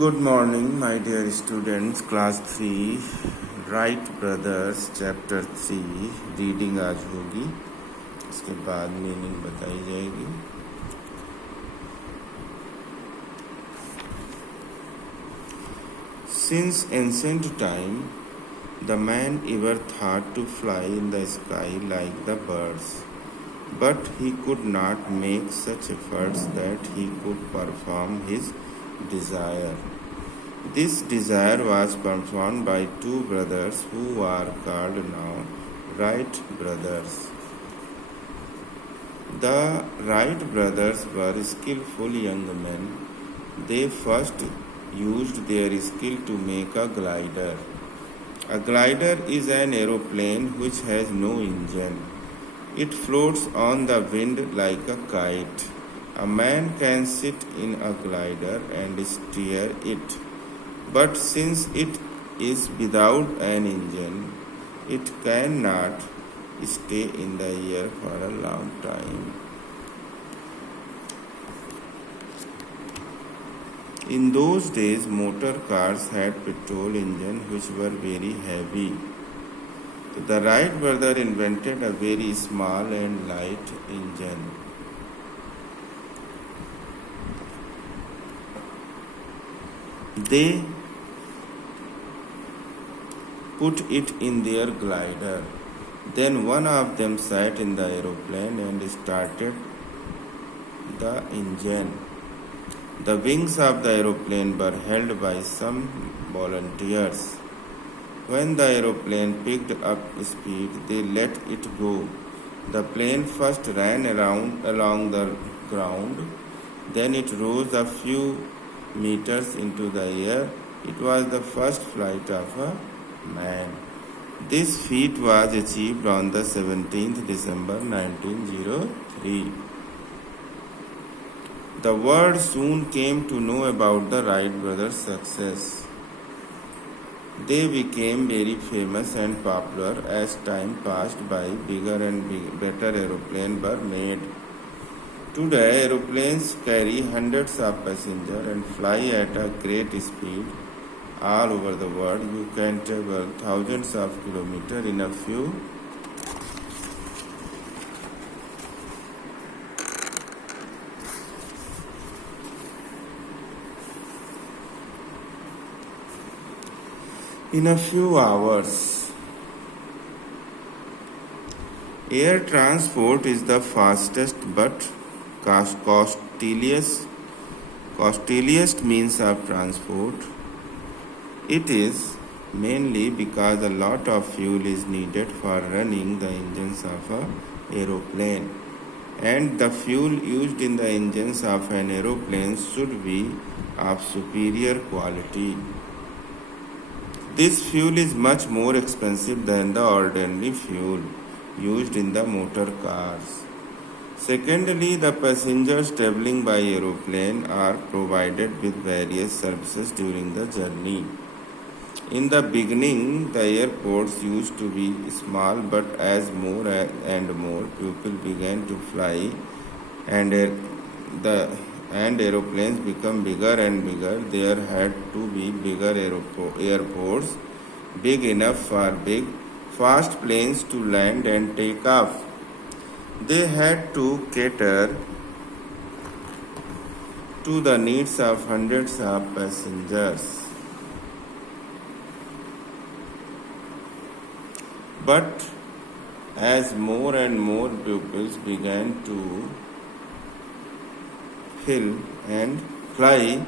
Good morning, my dear students. Class 3, Wright Brothers, Chapter 3, reading आज होगी. इसके बाद मीनिंग बताई जाएगी. Since ancient time, the man ever thought to fly in the sky like the birds, but he could not make such efforts that he could perform his desire. This desire was performed by two brothers who are called now Wright brothers. The Wright brothers were skillful young men. They first used their skill to make a glider. A glider is an aeroplane which has no engine. It floats on the wind like a kite. A man can sit in a glider and steer it. But since it is without an engine, it cannot stay in the air for a long time. In those days, motor cars had petrol engines which were very heavy. So the Wright brothers invented a very small and light engine. They put it in their glider. Then one of them sat in the aeroplane and started the engine. The wings of the aeroplane were held by some volunteers. When the aeroplane picked up speed, they let it go. The plane first ran along the ground, then it rose a few meters into the air. It was the first flight of a man. This feat was achieved on the 17th December 1903. The world soon came to know about the Wright brothers' success. They became very famous and popular as time passed by. Bigger and better aeroplanes were made. Today, aeroplanes carry hundreds of passengers and fly at a great speed all over the world. You can travel thousands of kilometers in a few hours. Air transport is the fastest but costliest means of transport. It is mainly because a lot of fuel is needed for running the engines of an aeroplane, and the fuel used in the engines of an aeroplane should be of superior quality. This fuel is much more expensive than the ordinary fuel used in the motor cars. Secondly, the passengers traveling by aeroplane are provided with various services during the journey. In the beginning, the airports used to be small, but as more and more people began to fly and aeroplanes become bigger and bigger, there had to be bigger airports, big enough for big, fast planes to land and take off. They had to cater to the needs of hundreds of passengers. But as more and more pupils began to fill and fly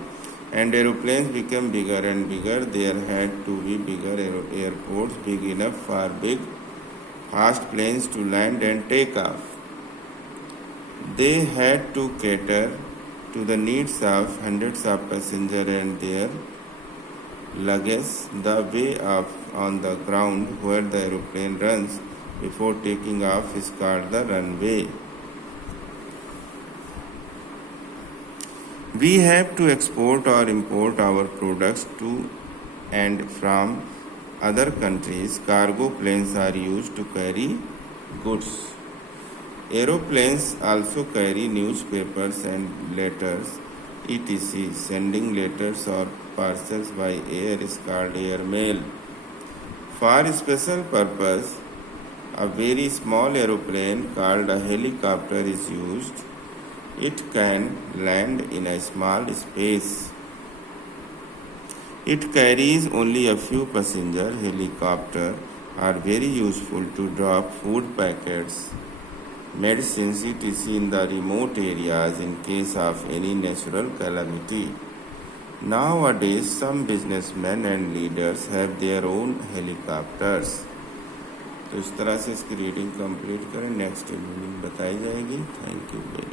and aeroplanes became bigger and bigger, there had to be bigger airports big enough for big, fast planes to land and take off. They had to cater to the needs of hundreds of passengers and their luggage. The way on the ground where the aeroplane runs before taking off is called the runway. We have to export or import our products to and from other countries. Cargo planes are used to carry goods. Aeroplanes also carry newspapers and letters etc. Sending letters or parcels by air is called airmail. For special purpose, a very small aeroplane called a helicopter is used. It can land in a small space. It carries only a few passengers. Helicopters are very useful to drop food packets, medicines, etc. in the remote areas in case of any natural calamity. Nowadays, some businessmen and leaders have their own helicopters. तो इस तरह से इसकी reading complete करें, next meaning बताई जाएगी। Thank you very much.